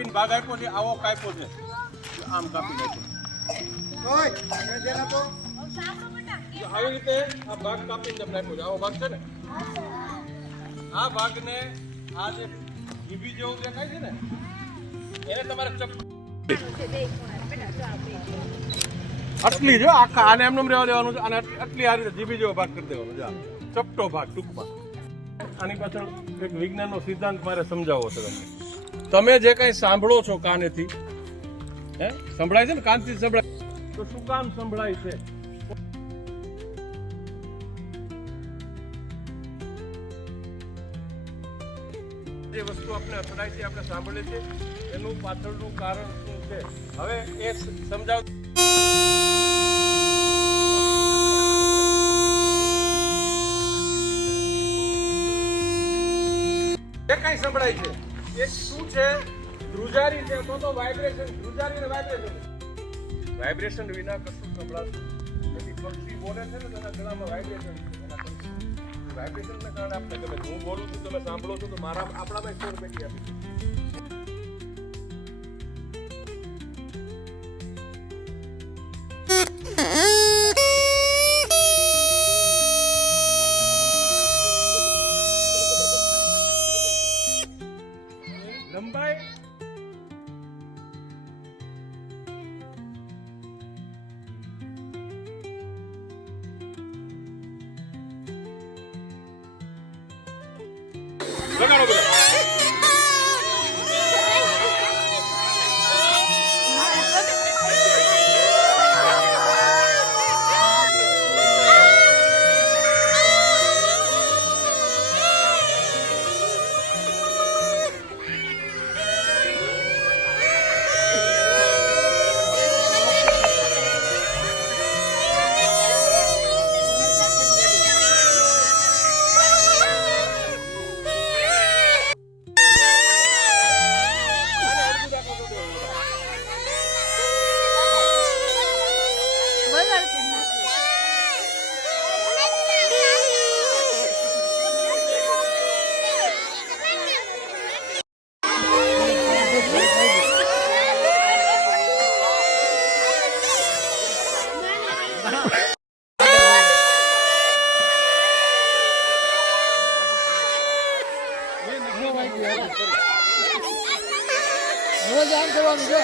કાપીને ભાગ આપ્યો છે, આવો કાપ્યો છે, આમ કાપી નાખ્યો. આવી રીતે આ ભાગ કાપીને તમને આપ્યો છે. આવો ભાગ છે ને, આ ભાગને આ જે જીભી જેવું દેખાય છે ને, એને તમારે આટલી જો આખા આને એમને રહેવા દેવાનું છે, અને આટલી આ રીતે જીભી જેવો ભાગ કરી દેવાનો છે, ચપટો ભાગ ટૂંકમાં. આની પાછળ એક વિજ્ઞાનનો સિદ્ધાંત મારે સમજાવવો છે તમને. તમે જે કઈ સાંભળો છો કાનેથી, સંભળાય છે ને, કાનથી સંભળાય, તો શું કામ સંભળાય છે? જે વસ્તુ આપણે અથડાય છે, આપણે સાંભળીએ છીએ, એનું પાછળનું કારણ શું છે, હવે એ સમજાવ. જે કઈ સંભળાય છે એ શું છે? ધ્રુજારી છે, તો વાઇબ્રેશન. ધ્રુજારી અને વાઇબ્રેશન વિના કશું સંભળાતું નથી. પક્ષી બોલે છે ને, તેના ગળામાં વાઇબ્રેશન છે. વાઇબ્રેશનના કારણે આપણે ગમે. હું બોલું છું, તમે સાંભળો છો, તો મારા આપણામાં સ્વર પેટી આપી છે. લંબાઈ લગાડો બધા. હવે જ આમ કરવાનું છે.